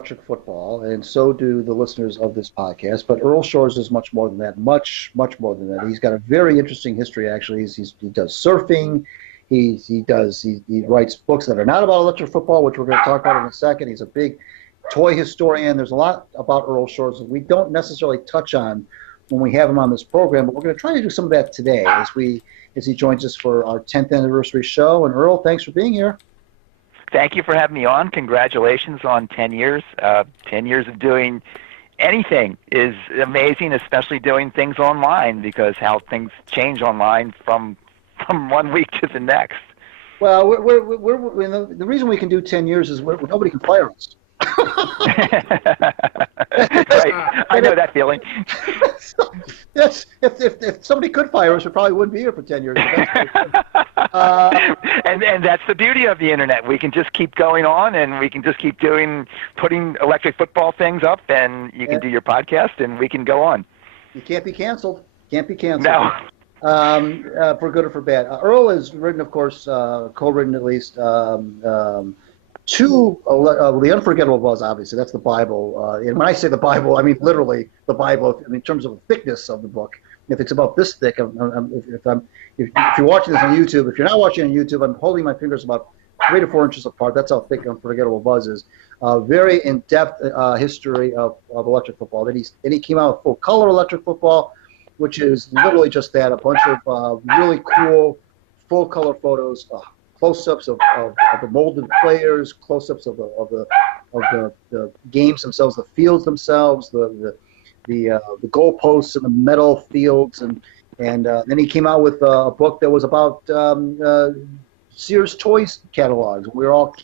electric football, and so do the listeners of this podcast. But Earl Shores is much more than that, much more than that. He's got a very interesting history, actually. He does surfing. He writes books that are not about electric football, which we're going to talk about in a second. He's a big toy historian. There's a lot about Earl Shores that we don't necessarily touch on when we have him on this program, but we're going to try to do some of that today as he joins us for our 10th anniversary show. And Earl, thanks for being here. Thank you for having me on. Congratulations on 10 years. 10 years of doing anything is amazing, especially doing things online, because how things change online from 1 week to the next. Well, the reason we can do 10 years is nobody can fire us. Right. I know that feeling. Yes, if somebody could fire us, we probably wouldn't be here for 10 years. And that's the beauty of the internet. We can just keep going on, and we can just keep putting electric football things up, and you can do your podcast, and we can go on. You can't be canceled. Can't be canceled. No. For good or for bad. Earl has written, of course, co-written at least, two, The Unforgettable Buzz, obviously, that's the Bible. And when I say the Bible, I mean literally the Bible, in terms of the thickness of the book. If it's about this thick, if you're watching this on YouTube, if you're not watching on YouTube, I'm holding my fingers about 3 to 4 inches apart. That's how thick Unforgettable Buzz is. Very in-depth history of electric football. Then he came out with Full Color Electric Football, which is literally just that, a bunch of really cool full-color photos, close-ups of the molded players, close-ups of the games themselves, the fields themselves, the goalposts and the metal fields, and then he came out with a book that was about Sears toys catalogs. We were all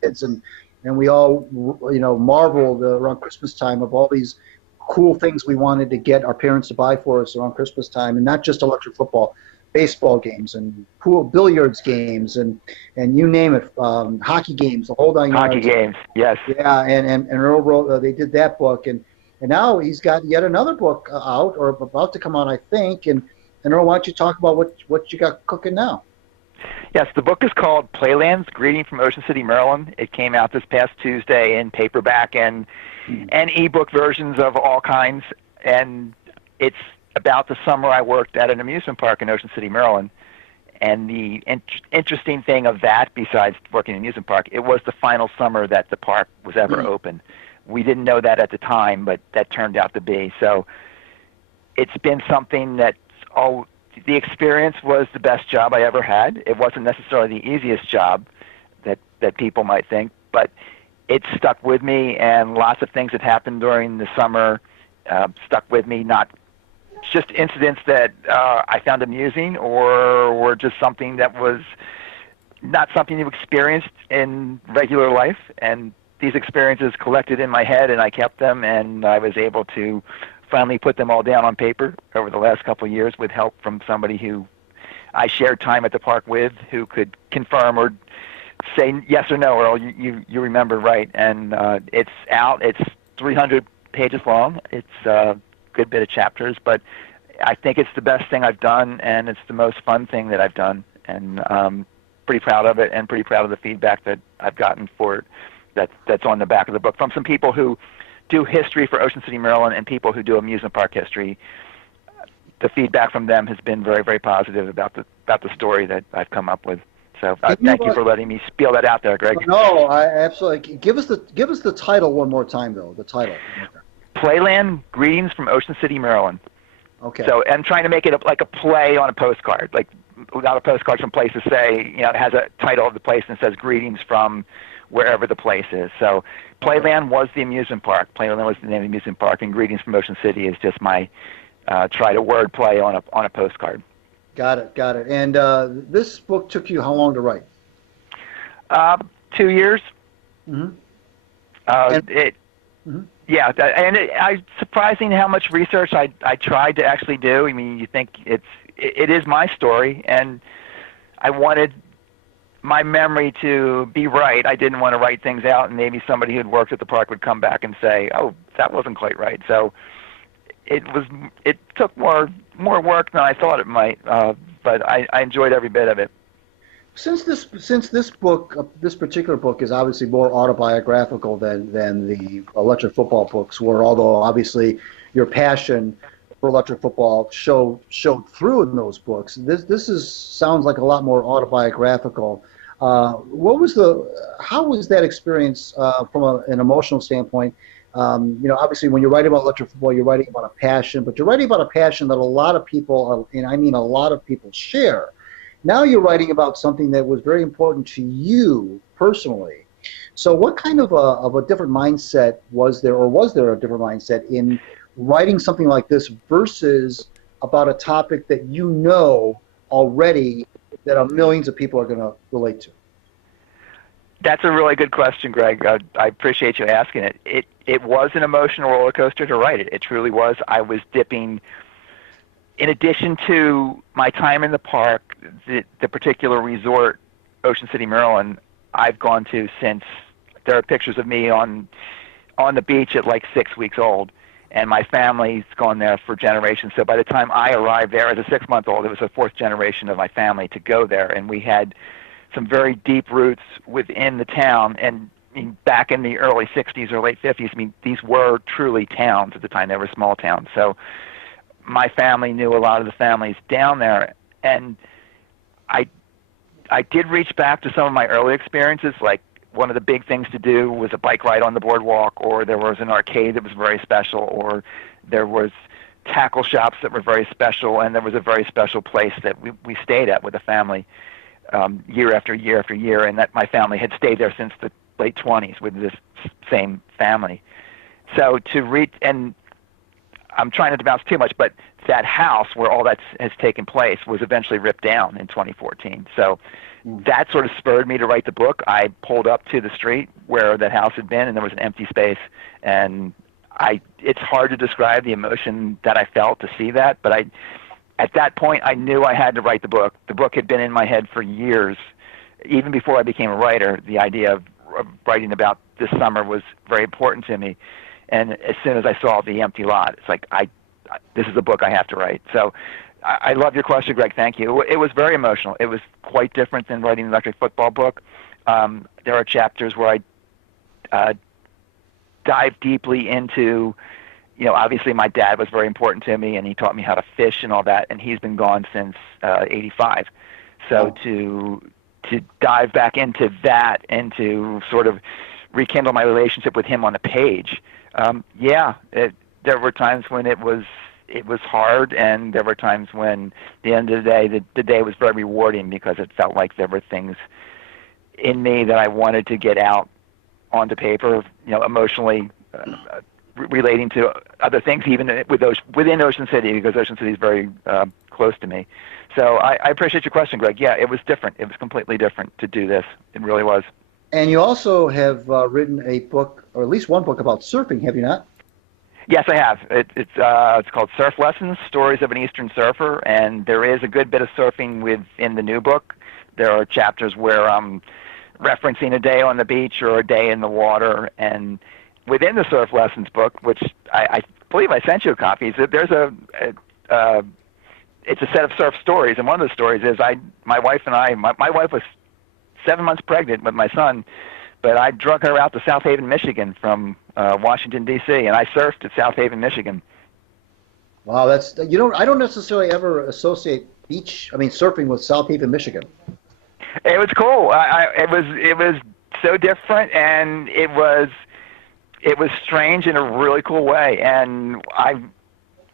kids, and we all marveled around Christmas time of all these cool things we wanted to get our parents to buy for us around Christmas time, and not just electric football, baseball games and pool billiards games and you name it, hockey games, the whole nine yards. Hockey games, yes. Yeah, and Earl wrote, they did that book, and now he's got yet another book out, or about to come out, I think. And Earl, why don't you talk about what you got cooking now? Yes, the book is called Playland, Greeting from Ocean City, Maryland. It came out this past Tuesday in paperback and ebook versions of all kinds, and it's about the summer I worked at an amusement park in Ocean City, Maryland. And the interesting thing of that, besides working in an amusement park, it was the final summer that the park was ever open. We didn't know that at the time, but that turned out to be. So it's been something that the experience was the best job I ever had. It wasn't necessarily the easiest job that people might think, but it stuck with me, and lots of things that happened during the summer stuck with me, not just incidents that I found amusing or were just something that was not something you experienced in regular life. And these experiences collected in my head, and I kept them, and I was able to finally put them all down on paper over the last couple of years with help from somebody who I shared time at the park with, who could confirm or say yes or no, Earl, you remember right. And it's out. It's 300 pages long. It's a good bit of chapters, but I think it's the best thing I've done, and it's the most fun thing that I've done, and pretty proud of it, and pretty proud of the feedback that I've gotten for it. That's on the back of the book from some people who do history for Ocean City, Maryland, and people who do amusement park history. The feedback from them has been very, very positive about the story that I've come up with. So thank you for letting me spiel that out there, Greg. No, I absolutely. Give us the title one more time, though. The title. Playland, Greetings from Ocean City, Maryland. Okay. So I'm trying to make it like a play on a postcard, like without a postcard from place to say, it has a title of the place and it says greetings from wherever the place is. So Playland was the amusement park. Playland was the name of the amusement park, and Greetings from Ocean City is just my try to word play on a postcard. Got it. And this book took you how long to write? 2 years. Mm-hmm. Yeah, and it's surprising how much research I tried to actually do. I mean, you think it is my story, and I wanted my memory to be right. I didn't want to write things out, and maybe somebody who'd worked at the park would come back and say, "Oh, that wasn't quite right." So it took more work than I thought it might, but I enjoyed every bit of it. Since this book, this particular book is obviously more autobiographical than the electric football books were, although obviously your passion for electric football showed through in those books. This sounds like a lot more autobiographical. How was that experience from an emotional standpoint? Obviously when you're writing about electric football, you're writing about a passion, but you're writing about a passion that a lot of people, and I mean a lot of people, share. Now you're writing about something that was very important to you personally. So what kind of a different mindset was there, or was there a different mindset in writing something like this versus about a topic that you know already that millions of people are going to relate to? That's a really good question, Greg. I appreciate you asking it. It was an emotional roller coaster to write it. It truly was. I was dipping. In addition to my time in the park, the particular resort, Ocean City, Maryland, I've gone to since. There are pictures of me on the beach at like 6 weeks old, and my family's gone there for generations. So by the time I arrived there as a 6-month-old, it was the fourth generation of my family to go there, and we had some very deep roots within the town. And back in the early 60s or late 50s, I mean, these were truly towns at the time. They were small towns. So my family knew a lot of the families down there, and I did reach back to some of my early experiences. Like, one of the big things to do was a bike ride on the boardwalk, or there was an arcade that was very special, or there was tackle shops that were very special, and there was a very special place that we stayed at with the family year after year after year, and that my family had stayed there since the late 20s with this same family. So to reach, and I'm trying not to bounce too much, but that house where all that has taken place was eventually ripped down in 2014. So that sort of spurred me to write the book. I pulled up to the street where that house had been, and there was an empty space. And it's hard to describe the emotion that I felt to see that, but at that point, I knew I had to write the book. The book had been in my head for years. Even before I became a writer, the idea of writing about this summer was very important to me. And as soon as I saw the empty lot, it's like, this is a book I have to write. So I love your question, Greg. Thank you. It was very emotional. It was quite different than writing an electric football book. There are chapters where I dive deeply into, obviously my dad was very important to me, and he taught me how to fish and all that, and he's been gone since 85. So to dive back into that and to sort of rekindle my relationship with him on the page, there were times when it was hard, and there were times when, at the end of the day, the day was very rewarding because it felt like there were things in me that I wanted to get out onto paper, emotionally relating to other things, even within Ocean City, because Ocean City is very close to me. So I appreciate your question, Greg. Yeah, it was different. It was completely different to do this. It really was. And you also have written a book, or at least one book, about surfing, have you not? Yes, I have. It's called Surf Lessons, Stories of an Eastern Surfer, and there is a good bit of surfing within the new book. There are chapters where I'm referencing a day on the beach or a day in the water, and within the Surf Lessons book, which I believe I sent you a copy, there's it's a set of surf stories, and one of the stories is my wife was 7 months pregnant with my son, but I drug her out to South Haven, Michigan from Washington, D.C., and I surfed at South Haven, Michigan. Wow, that's, I don't necessarily ever associate surfing with South Haven, Michigan. It was cool. It was so different, and it was strange in a really cool way. And I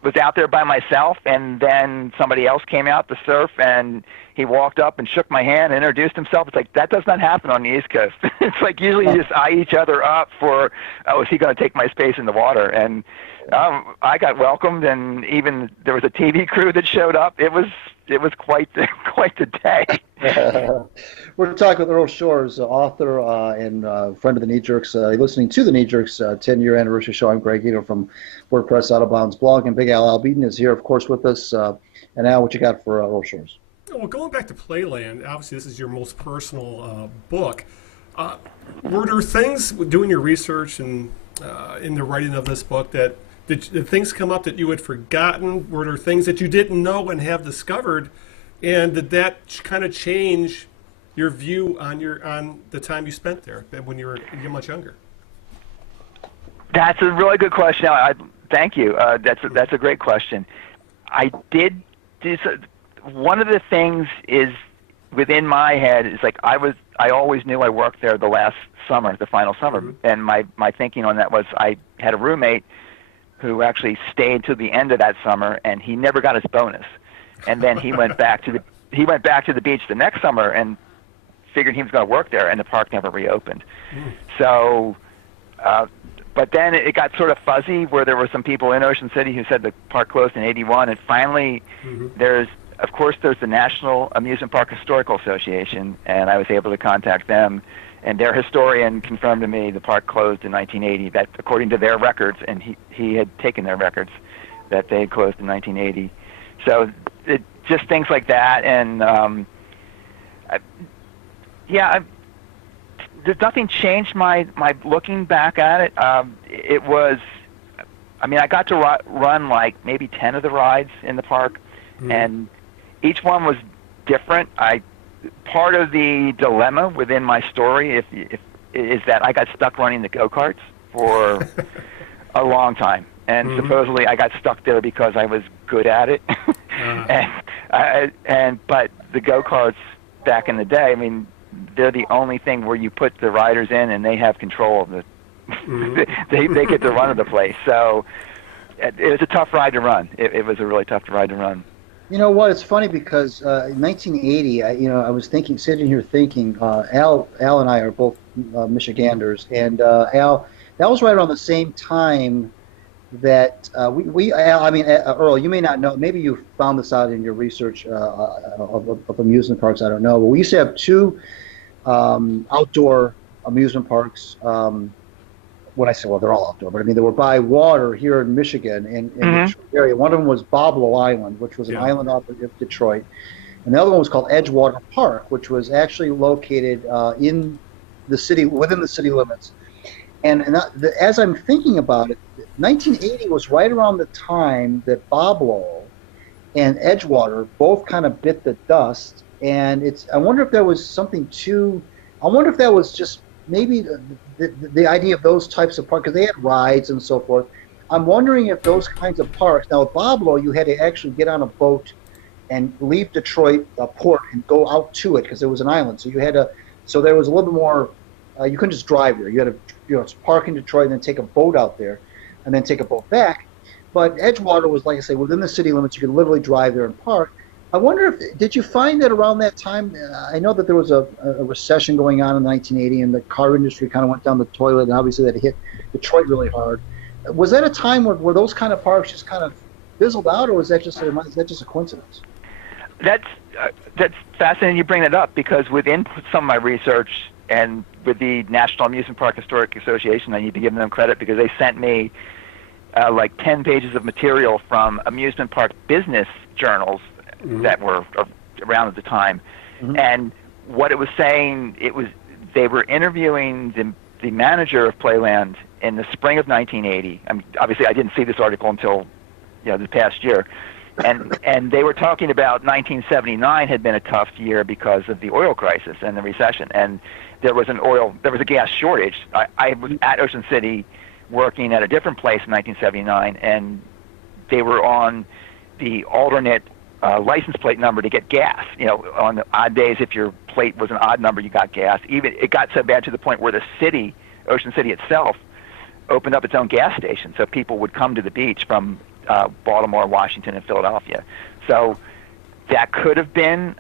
was out there by myself, and then somebody else came out to surf, and he walked up and shook my hand and introduced himself. It's like, that does not happen on the East Coast. It's like usually you just eye each other up for, is he going to take my space in the water? And I got welcomed, and even there was a TV crew that showed up. It was quite the day. We're talking with Earl Shores, author and friend of the Knee Jerks. You're listening to the Knee Jerks 10-year anniversary show. I'm Greg Ito from WordPress Out of Bounds blog, and Big Al Beaton is here, of course, with us. And Al, what you got for Earl Shores? Well, going back to Playland, obviously this is your most personal book. Were there things doing your research and in the writing of this book that did things come up that you had forgotten? Were there things that you didn't know and have discovered? And did that kind of change your view on the time you spent there when you were much younger? That's a really good question. Thank you. That's a great question. I did. One of the things is within my head is like I always knew I worked there the last summer, the final summer, Mm-hmm. and my thinking on that was I had a roommate who actually stayed to the end of that summer, and he never got his bonus, and then he went back to the beach the next summer and figured he was going to work there, and the park never reopened. Mm. So. But then it got sort of fuzzy where there were some people in Ocean City who said the park closed in '81, and finally Mm-hmm. there's the National Amusement Park Historical Association, and I was able to contact them, and their historian confirmed to me the park closed in 1980, that according to their records, and he had taken their records, that they had closed in 1980. So just things like that, and there's nothing changed my looking back at it. It was, I mean, I got to run like maybe 10 of the rides in the park, Mm-hmm. and each one was different. Part of the dilemma within my story is that I got stuck running the go-karts for a long time, and Mm-hmm. supposedly I got stuck there because I was good at it. But the go-karts back in the day, I mean, they're the only thing where you put the riders in and they have control of the. Mm-hmm. they get the run of the place. So it was a tough ride to run. It was a really tough ride to run. You know what? It's funny because in 1980, I was sitting here thinking, Al and I are both Michiganders, and Al, that was right around the same time that Earl, you may not know, maybe you found this out in your research of amusement parks, I don't know, but we used to have two outdoor amusement parks. When I say, well, they're all outdoor, but I mean, they were by water here in Michigan in the Detroit area. One of them was Boblo Island, which was an island off of Detroit. And the other one was called Edgewater Park, which was actually located in the city, within the city limits. And as I'm thinking about it, 1980 was right around the time that Boblo and Edgewater both kind of bit the dust. And I wonder if there was something I wonder if that was just maybe the idea of those types of parks, because they had rides and so forth. I'm wondering if those kinds of parks, now at Boblo, you had to actually get on a boat and leave Detroit port and go out to it because it was an island. So there was a little bit more, you couldn't just drive there. You had to park in Detroit and then take a boat out there and then take a boat back. But Edgewater was, like I say, within the city limits. You could literally drive there and park. I wonder did you find that around that time? I know that there was a recession going on in 1980, and the car industry kind of went down the toilet, and obviously that hit Detroit really hard. Was that a time where those kind of parks just kind of fizzled out, or was that just a coincidence? That's fascinating you bring that up, because within some of my research and with the National Amusement Park Historic Association, I need to give them credit because they sent me like 10 pages of material from amusement park business journals that were around at the time. Mm-hmm. And what it was saying, they were interviewing the manager of Playland in the spring of 1980. I mean, obviously, I didn't see this article until the past year. And they were talking about 1979 had been a tough year because of the oil crisis and the recession. And there was a gas shortage. I was at Ocean City working at a different place in 1979, and they were on the alternate license plate number to get gas. On the odd days, if your plate was an odd number, you got gas. Even it got so bad to the point where the city, Ocean City itself, opened up its own gas station, so people would come to the beach from Baltimore, Washington, and Philadelphia. So that could have been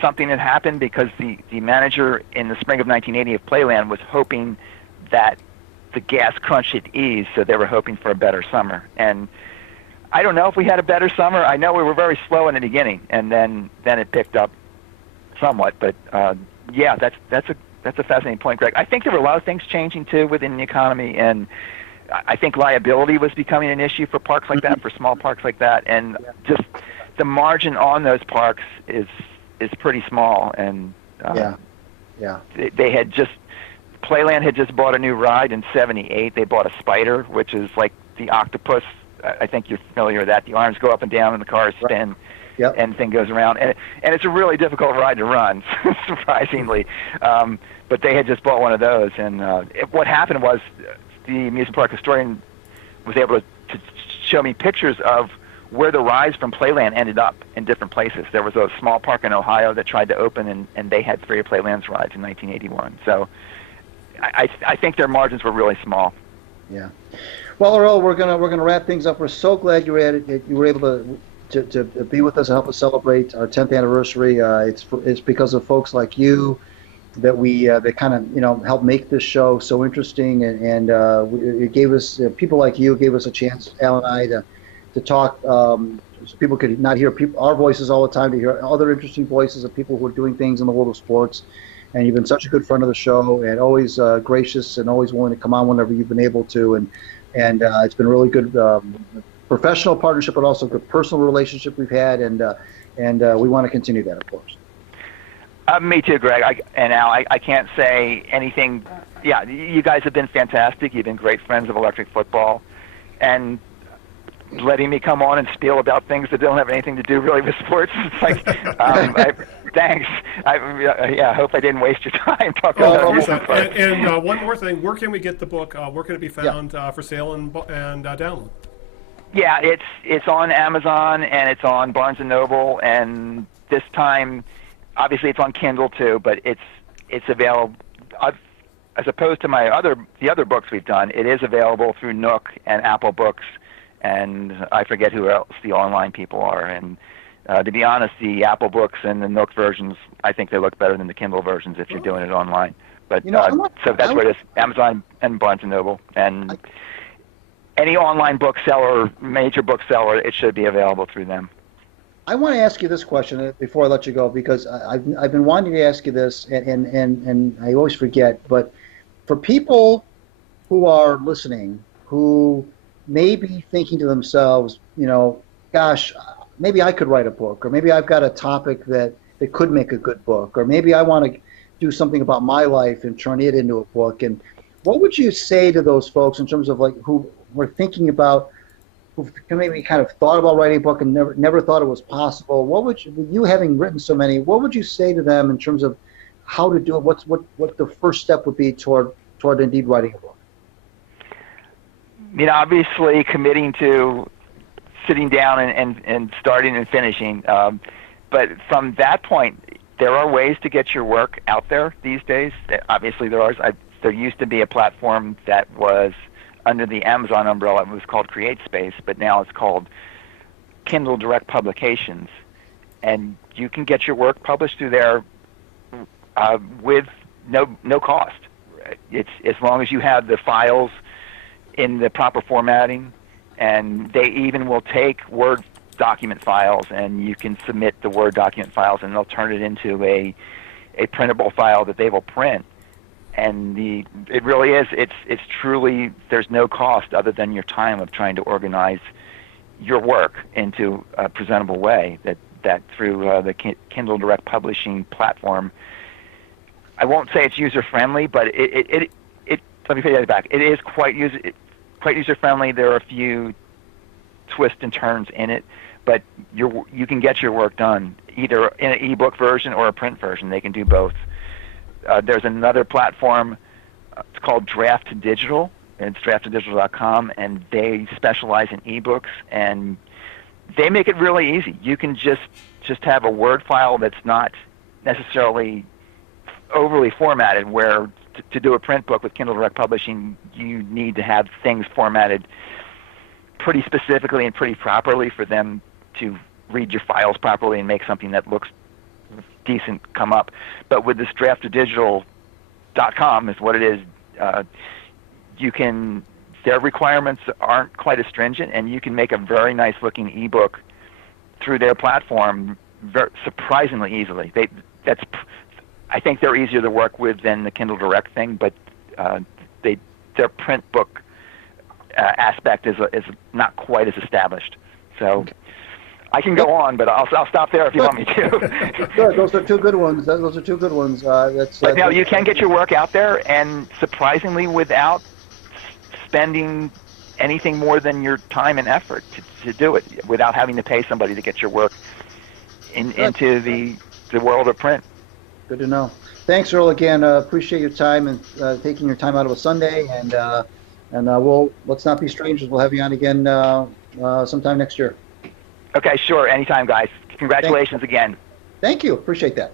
something that happened because the manager in the spring of 1980 of Playland was hoping that the gas crunch should ease, so they were hoping for a better summer. And I don't know if we had a better summer. I know we were very slow in the beginning, and then it picked up somewhat. But that's a fascinating point, Greg. I think there were a lot of things changing too within the economy, and I think liability was becoming an issue for parks like that, for small parks like that, and just the margin on those parks is pretty small. And they had Playland had just bought a new ride in '78. They bought a Spider, which is like the octopus. I think you're familiar with that. The arms go up and down and the cars spin. Yep. and thing goes around, and it's a really difficult ride to run, surprisingly. But they had just bought one of those, and what happened was the amusement park historian was able to show me pictures of where the rides from Playland ended up in different places. There was a small park in Ohio that tried to open, and they had 3 of Playland's rides in 1981. So I think their margins were really small. Yeah. Well, Earl, we're gonna wrap things up. We're so glad you were able to be with us and help us celebrate our 10th anniversary. It's because of folks like you that we that kind of helped make this show so interesting, and it gave us people like you gave us a chance, Al and I, to talk. So people could not hear our voices all the time, to hear other interesting voices of people who are doing things in the world of sports. And you've been such a good friend of the show, and always gracious, and always willing to come on whenever you've been able to. And it's been a really good professional partnership, but also good personal relationship we've had, and we want to continue that, of course. Me too, Greg. And Al, I can't say anything. Yeah, you guys have been fantastic. You've been great friends of Electric Football, and letting me come on and spiel about things that don't have anything to do really with sports. It's like, thanks. I hope I didn't waste your time talking about amusement parks. And one more thing, where can we get the book? Where can it be found for sale and download? Yeah, it's on Amazon and it's on Barnes & Noble, and this time, obviously it's on Kindle too, but it's available. As opposed to the other books we've done, it is available through Nook and Apple Books, and I forget who else the online people are. And to be honest, the Apple Books and the Nook versions, I think they look better than the Kindle versions if you're doing it online. But so that's where it is: Amazon and Barnes & Noble, and any online bookseller, major bookseller, it should be available through them. I want to ask you this question before I let you go, because I've been wanting to ask you this, and I always forget. But for people who are listening, who may be thinking to themselves, gosh, maybe I could write a book, or maybe I've got a topic that could make a good book, or maybe I want to do something about my life and turn it into a book. And what would you say to those folks in terms of who were thinking about, who maybe kind of thought about writing a book and never thought it was possible? What would you having written so many, what would you say to them in terms of how to do it? What the first step would be toward indeed writing a book? Obviously committing to sitting down and starting and finishing. But from that point, there are ways to get your work out there these days. Obviously, there used to be a platform that was under the Amazon umbrella. It was called CreateSpace, but now it's called Kindle Direct Publications. And you can get your work published through there with no cost. It's as long as you have the files in the proper formatting, and they even will take Word document files, and you can submit the Word document files, and they'll turn it into a printable file that they will print. And it really is, it's truly, there's no cost other than your time of trying to organize your work into a presentable way that through the Kindle Direct Publishing platform. I won't say it's user-friendly, but it let me take that back. It is quite user-friendly. There are a few twists and turns in it, but you can get your work done either in an ebook version or a print version. They can do both. There's another platform. It's called Draft Digital, and it's draftdigital.com, and they specialize in ebooks, and they make it really easy. You can just have a Word file that's not necessarily overly formatted, where to do a print book with Kindle Direct Publishing, you need to have things formatted pretty specifically and pretty properly for them to read your files properly and make something that looks decent come up. But with this draftdigital.com is what it is. Their requirements aren't quite as stringent, and you can make a very nice looking ebook through their platform surprisingly easily. I think they're easier to work with than the Kindle Direct thing, but their print book aspect is not quite as established. So I can go on, but I'll stop there if you want me to. Good. Those are two good ones. But no, you can get your work out there, and surprisingly, without spending anything more than your time and effort to do it, without having to pay somebody to get your work into the world of print. Good to know. Thanks, Earl. Again, appreciate your time and taking your time out of a Sunday. And let's not be strangers. We'll have you on again sometime next year. Okay, sure. Anytime, guys. Congratulations again. Thank you. Appreciate that.